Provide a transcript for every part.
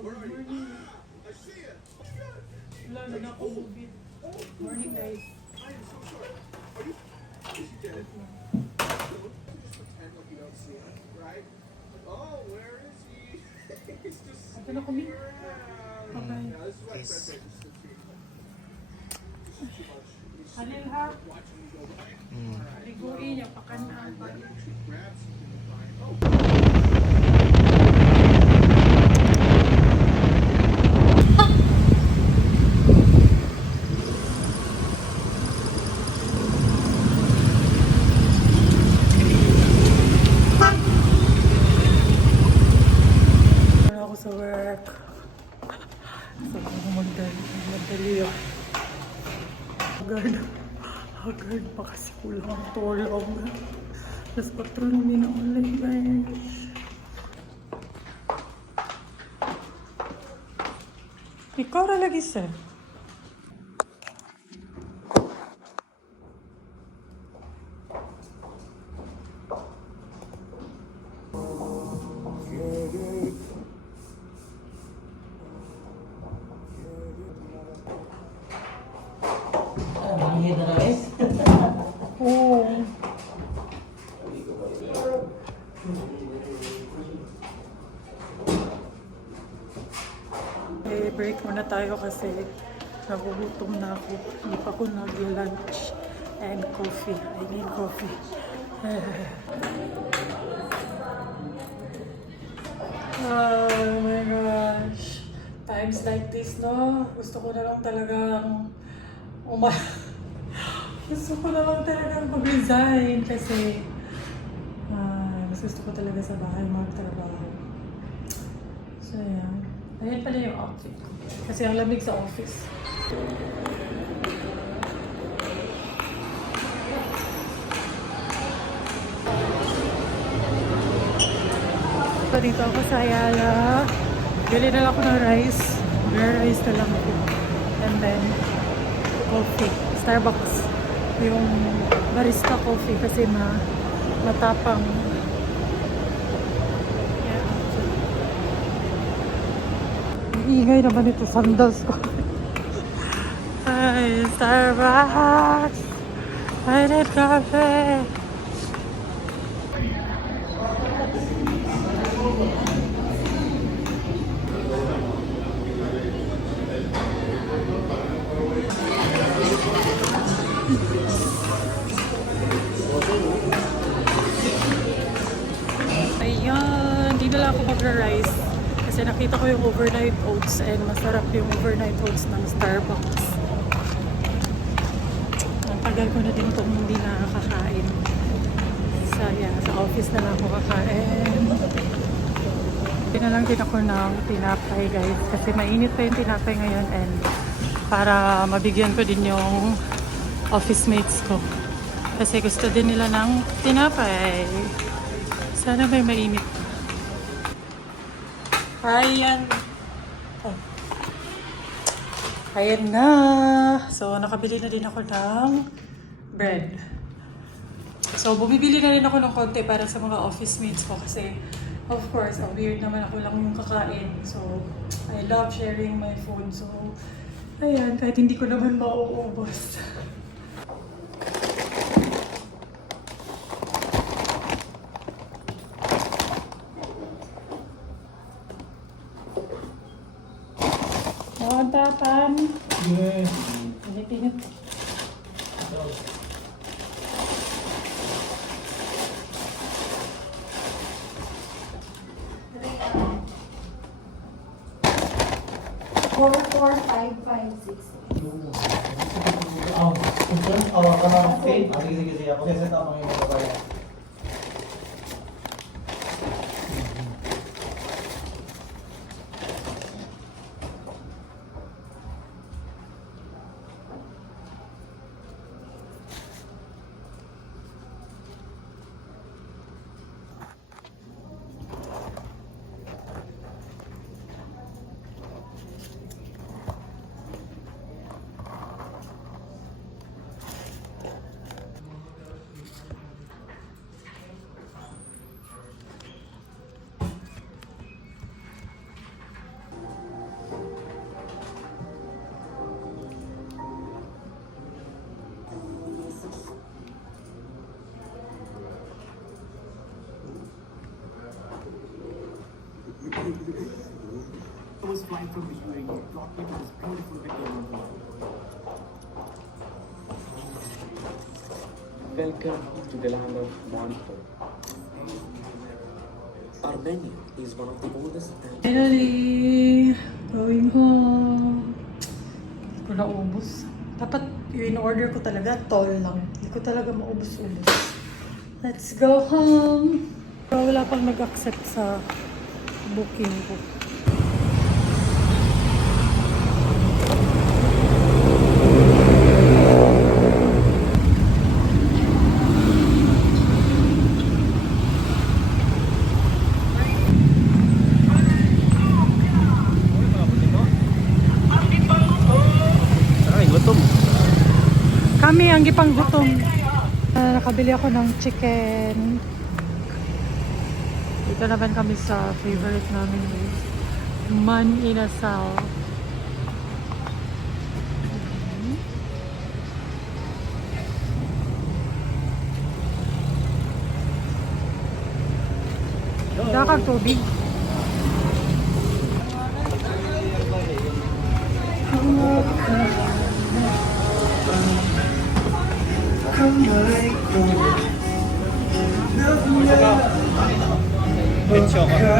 Morning. Wala na ako COVID. Morning guys. Ito na kami. Okay. Halil ha. Haliguin niya, pakanaan ba? Ako sa work. So, magdali ako. Agad pa kasi kulang tulog. Tapos patron din ako online guys. Ikaw ra lagi sir. Oo. Okay, break muna tayo kasi nagugutom na ako. Hindi pa ako nag-lunch and coffee. I need coffee. Oh my gosh. Times like this, no? Gusto ko na lang talagang gusto ko na lang talagang mag-resign kasi mas gusto ko talaga sa bahay magtrabaho. So, ayan. Ayan pala yung outfit ko. Kasi ang lamig sa office. So, dito ako sa Ayala. Bili na lang ako ng rice. Rice na lang ako. And then, coffee. Starbucks. Yung barista coffee kasi matapang. Yeah. Ingay naman ito, sandals ko. Ay, Starbucks! I need coffee! Ayan, di na lang ako magra-rice kasi nakita ko yung overnight oats and masarap yung overnight oats ng Starbucks. Ang tagal ko na din itong hindi nakakain. So yeah, sa office na lang ako kakain. Hindi na lang din ako ng tinapay guys kasi mainit pa yung tinapay ngayon and para mabigyan ko din yung office mates ko. Kasi gusto din nila ng tinapay. Sana may mainit. Ayan. Oh. Ayan na. So, nakabili na din ako ng bread. So, bumibili na rin ako ng konti para sa mga office mates ko kasi of course, weird naman ako lang yung kakain. So, I love sharing my food. So, ayan, kahit hindi ko naman mauubos. Tapan. Yes. Init-init. Sige. Ako kasi tama yung babae. hours flight from the UAE brought me to this beautiful area of the world. Welcome to the land of Monster. Armenia is one of the oldest and Finally, going home. Hindi ko naubos. Dapat in-order ko talaga, tall lang. Hindi ko talaga maubos-ubos. Let's go home. Pero wala pang nag-accept sa booking ko. Ay, gutom. Kami ang gipang gutom. Nakabili ako ng chicken. Dito naman kami sa favorite namin guys. Man Inasal. Dakang tubig. Petsyo ka.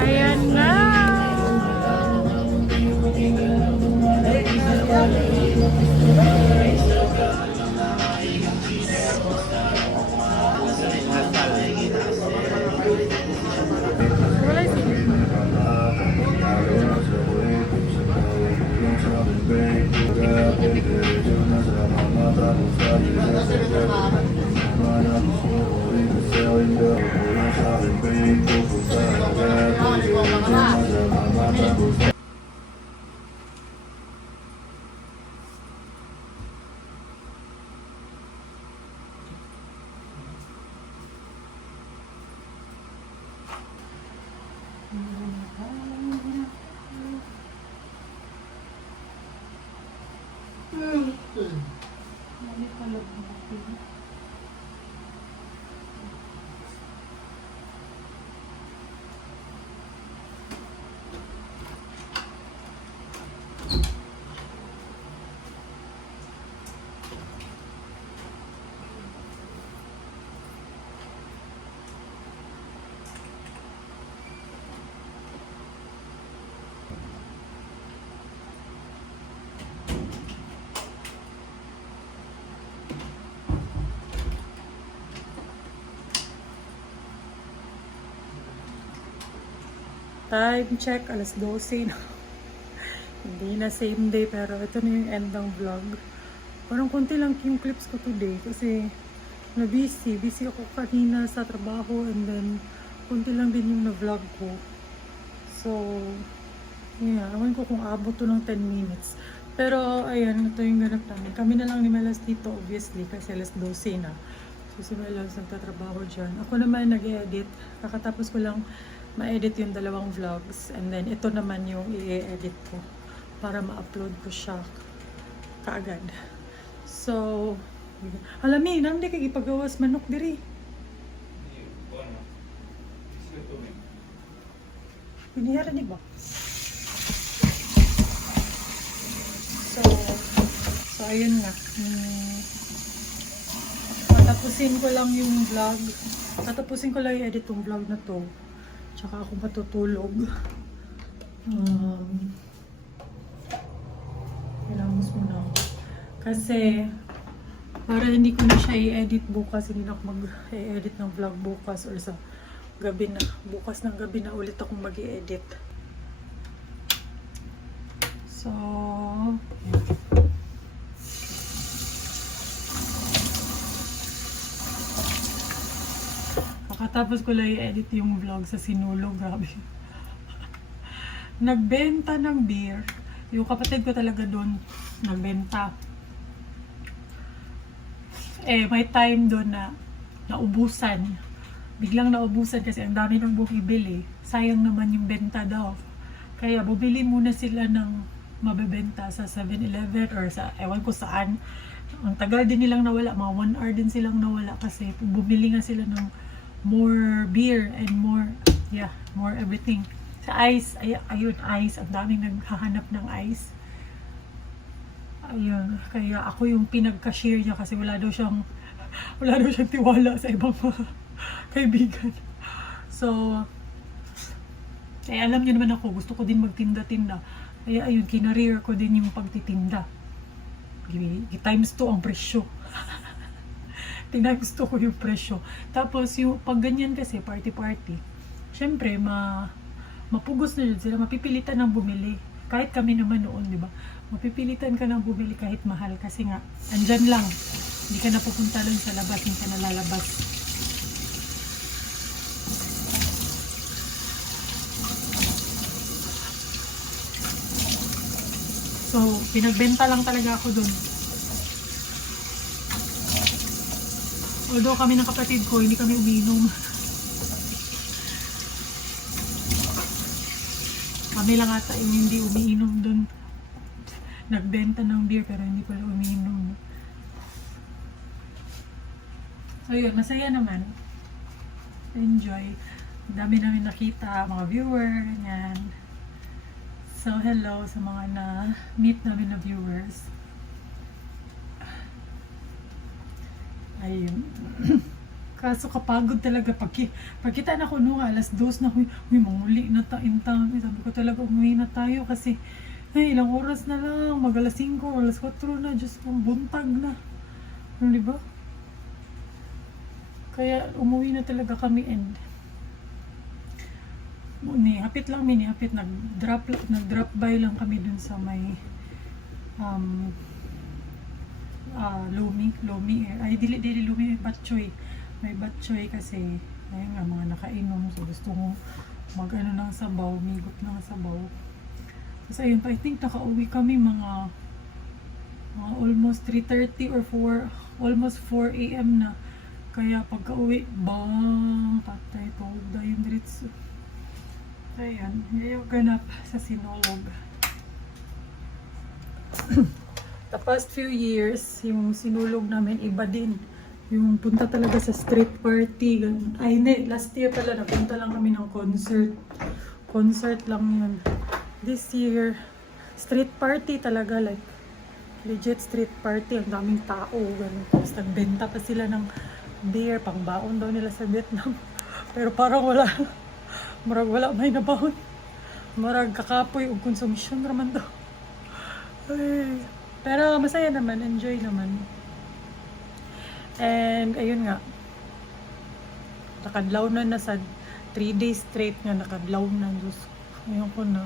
Ayan na! Wala sige. Time check, alas 12 na. Hindi na same day, pero ito na yung end ng vlog. Parang konti lang yung clips ko today kasi na-busy. Busy ako kanina sa trabaho and then konti lang din yung na-vlog ko. So, yeah, awan ko kung abot to ng 10 minutes. Pero, ayan, ito yung ganap namin. Kami na lang ni Melas dito, obviously, kasi alas 12 na. So, si Melas nagtatrabaho dyan. Ako naman nag-edit. Kakatapos ko lang ma-edit yung dalawang vlogs. And then, ito naman yung i-edit ko para ma-upload ko siya kaagad. So, alami, namdi kay ipagawas manok diri. Pinihara ni ba? So ayun nga. Tatapusin ko lang yung vlog. Tatapusin ko lang i-edit yung vlog na to. Tsaka ako matutulog. Ilamos muna ako. Kasi, para hindi ko na siya i-edit bukas, hindi na ako mag-edit ng vlog bukas or sa gabi na. Bukas ng gabi na ulit akong mag-i-edit. So, kakatapos ko lang i-edit yung vlog sa Sinulog. Grabe. Nagbenta ng beer. Yung kapatid ko talaga doon nagbenta. may time doon na naubusan. Biglang naubusan kasi ang dami nang bumibili. Sayang naman yung benta daw. Kaya bumili muna sila ng mabebenta sa 7-Eleven or sa ewan ko saan. Ang tagal din nilang nawala, mga 1 hour din silang nawala kasi bumili nga sila ng more beer and more everything. Sa ice, ayun, ice. Ang daming naghahanap ng ice. Ayun, kaya ako yung pinag-cashier niya kasi wala daw siyang tiwala sa ibang mga kaibigan. So, alam niyo naman ako, gusto ko din magtinda-tinda. Kaya ayun, kinareer ko din yung pagtitinda. Times 2 ang presyo. Times 2 ko yung presyo. Tapos yung pag ganyan kasi, party-party, syempre, mapugos na yun sila, mapipilitan ng bumili. Kahit kami naman noon, di ba? Mapipilitan ka ng bumili kahit mahal kasi nga, andyan lang. Hindi ka na pupunta lang sa labas, hindi ka na lalabas. So, pinagbenta lang talaga ako dun. Although kami ng kapatid ko, hindi kami umiinom. Kami lang ata yung hindi umiinom dun. Nagbenta ng beer pero hindi pala umiinom. So yun, masaya naman. Enjoy. Dami namin nakita, mga viewer, yan. So hello sa mga na-meet namin na viewers. Ayun. Kaso kapagod talaga pagkita na ko nung alas 2 na manguli na taintang. Sabi ko talaga umuwi na tayo kasi ilang oras na lang, mag alas 5, alas 4 na, Diyos ko, buntag na. Di ba? Kaya umuwi na talaga kami and hapit nag-drop by lang kami dun sa may Lumi ay dili Lumi, may Batchoy kasi ayun nga mga nakainom so gusto mo mag-ano ng sabaw, migot ng sabaw. Tapos ayun pa, I think nakauwi kami mga almost 3:30 or 4, almost 4 AM na. Kaya pagka-uwi, patay to dahil diretso. Ayan, yung ganap sa Sinulog. The past few years, yung Sinulog namin iba din. Yung punta talaga sa street party. Ganun. Ay hindi, last year pala napunta lang kami ng concert. Concert lang yun. This year, street party talaga, like legit street party. Ang daming tao. Ganun. Tapos nagbenta pa sila ng beer, pangbaon daw nila sa Vietnam. Pero parang wala. Marag wala may nabahon. Marag kakapoy o konsumisyon naman daw. Ay. Pero masaya naman, enjoy naman. And ayun nga. Nakadlaw na sa 3 days straight nga nakadlaw na. Diyos. Ngayon ko na.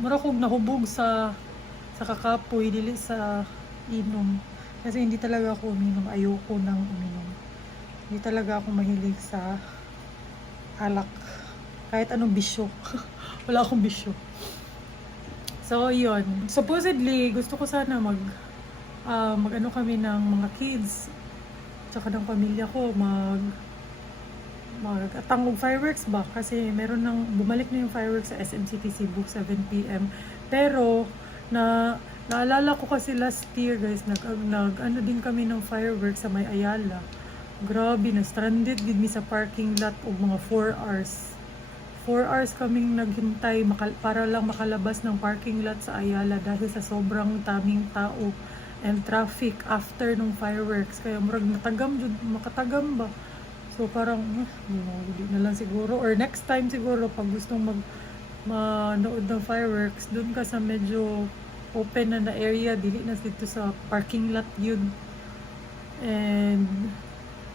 Mura ko nahubog sa kakapoy, dili sa inom. Kasi hindi talaga ako uminom. Ayoko nang uminom. Hindi talaga ako mahilig sa alak. Kahit anong bisyo. Wala akong bisyo. So, yun. Supposedly, gusto ko sana mag-ano kami ng mga kids. Tsaka ng pamilya ko. Mag-atangog fireworks ba? Kasi bumalik na yung fireworks sa SM City Cebu, 7 PM. Pero, naalala ko kasi last year, guys, ano din kami ng fireworks sa may Ayala. Grabe, na-stranded din sa parking lot o mga 4 hours. 4 hours kaming naghintay para lang makalabas ng parking lot sa Ayala dahil sa sobrang daming tao and traffic after ng fireworks. Kaya murag makatagam ba? So parang, hindi na lang siguro. Or next time siguro, pag gustong manood ng fireworks, dun ka sa medyo open na area, dili na dito sa parking lot yun. And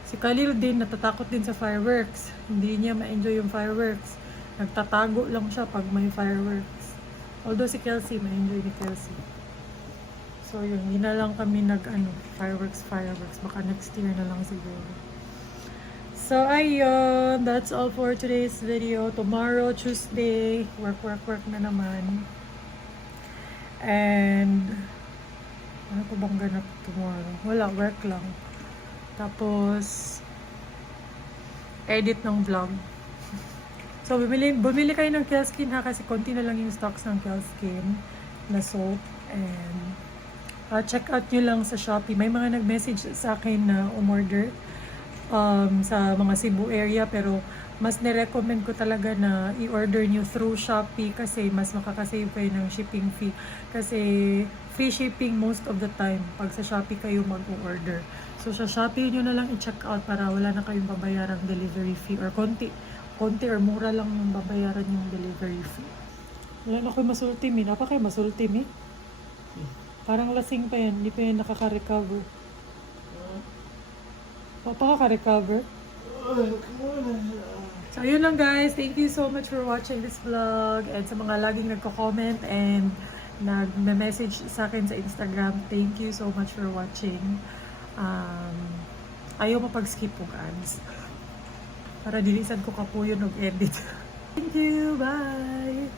si Khalil din, natatakot din sa fireworks. Hindi niya ma-enjoy yung fireworks. Nagtatago lang siya pag may fireworks. Although si Kelsey, ma-enjoy ni Kelsey. So yun, hindi na lang kami fireworks. Baka next year na lang siguro. So ayun, that's all for today's video. Tomorrow, Tuesday, work na naman. And ano ko bang ganap tomorrow? Wala, work lang. Tapos, edit ng vlog. So, bumili kayo ng Kelskin ha, kasi konti na lang yung stocks ng Kelskin na soap. And, check out nyo lang sa Shopee. May mga nag-message sa akin na umorder sa mga Cebu area, pero mas nirecommend ko talaga na i-order nyo through Shopee kasi mas makakasave kayo ng shipping fee. Kasi free shipping most of the time pag sa Shopee kayo mag-order. So sa Shopee nyo na lang i-check out para wala na kayong babayarang delivery fee, or konti or mura lang yung babayaran yung delivery fee. Wala na kayo masultim eh. Napa kayo masultim eh? Parang lasing pa yan. Hindi pa yan nakaka-recover. Pakaka-recover. So, ayun lang guys. Thank you so much for watching this vlog. And sa mga laging nagko-comment and nag-message sa akin sa Instagram, thank you so much for watching. Ayaw mapag-skip po guys. Para dilisan ko kapuyo ng edit. Thank you. Bye!